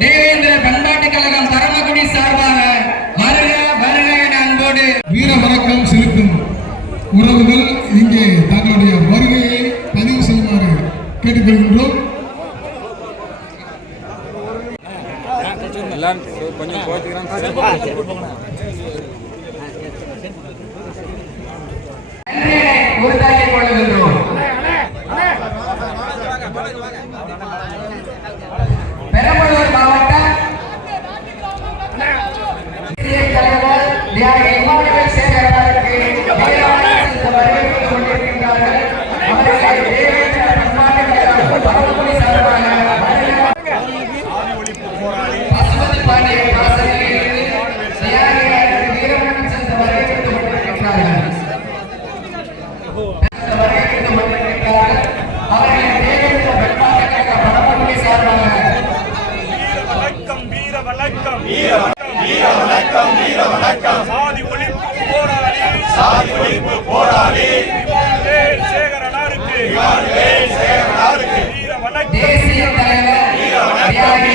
தேவேந்திர பண்பாட்டுக் கழகம் பரமக்குடி சார்பாக வருக வருக என அன்போடு வீர வணக்கம் செலுத்தும் உறவுகள் இங்கே தங்களுடைய வருகையை பதிவு செய்யுமாறு கேட்டுக்கொள்கின்றோம். உறுதியாக்கிக் கொள்கின்றோம். பெரம்பலூர் மாவட்டம் தலைவர் தியாகி இமானுவேல் சேகரனாருக்கு வரவேற்றுக் கொண்டிருக்கின்றார்கள். அவர்களை தேவேந்திர பண்பாட்டுக் கழகம் பரமக்குடி சார்பாக பசுபதி பாண்டியன் வாசலில் தியாகிகளுக்கு வீரவணக்கம் சென்று வரவேற்றுக் கொண்டிருக்கின்றார்கள். அவர்களை தேவேந்திர பண்பாட்டுக் கழகம் பரமக்குடி சார்பாக வீர வணக்கம் சாதி ஒழிப்பு போராளி இமானுவேல் சேகரனாருக்கு தேசிய தலைவர் தியாகி